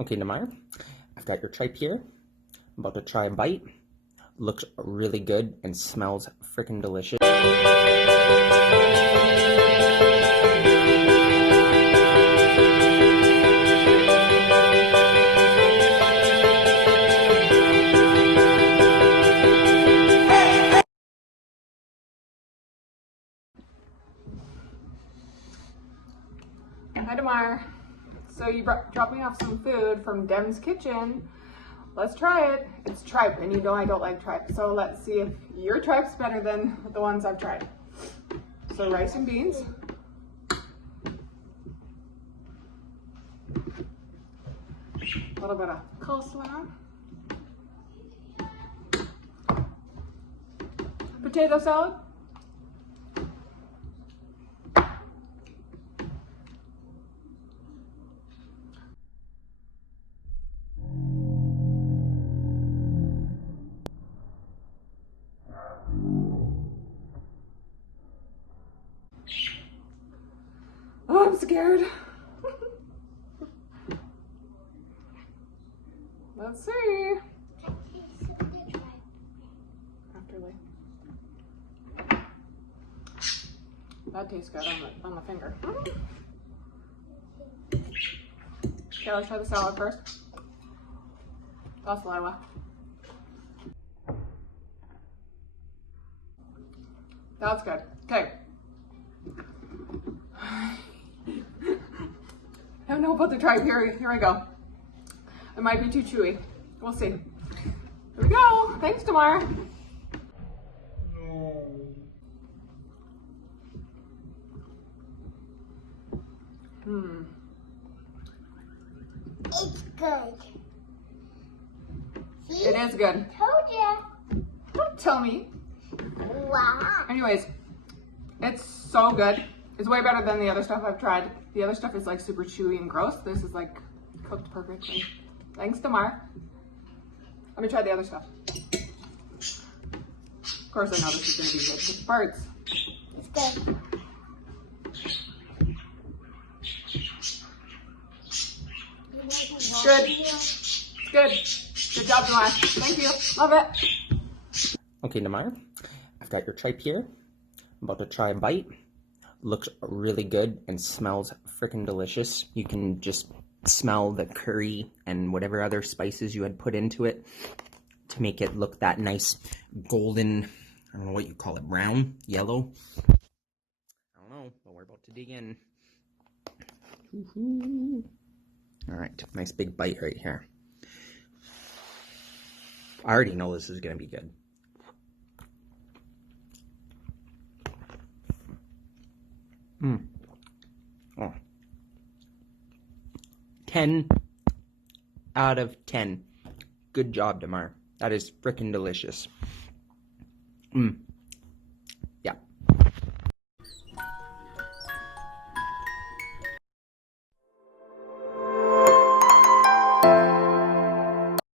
Okay, Namar, I've got your tripe here. I'm about to try a bite. Looks really good and smells freaking delicious. Hi, Damar. So you dropped me off some food from Dem's Kitchen. Let's try it. It's tripe, and you know I don't like tripe. So let's see if your tripe's better than the ones I've tried. So rice and beans. A little bit of coleslaw. Potato salad. Oh, I'm scared. Let's see. Afterly. That tastes good on the finger. Okay, let's try the salad first. That's saliva. That's good. Okay. I don't know about the tripe. Here I go. It might be too chewy. We'll see. Here we go. Thanks, Tamar. It's good. See? It is good. Told ya. Don't tell me. Wow. Anyways, it's so good. It's way better than the other stuff I've tried. The other stuff is like super chewy and gross. This is like cooked perfectly. Thanks, Tamar. Let me try the other stuff. Of course, I know this is going to be good. It's birds. It's good. Good. It's good. Good job, Tamar. Thank you. Love it. Okay, Namar, I've got your tripe here. I'm about to try a bite. Looks really good and smells freaking delicious. You can just smell the curry and whatever other spices you had put into it to make it look that nice golden, I don't know what you call it, brown, yellow. I don't know, but we're about to dig in. All right, nice big bite right here. I already know this is gonna be good. Oh. 10 out of 10. Good job, Damar. That is freaking delicious.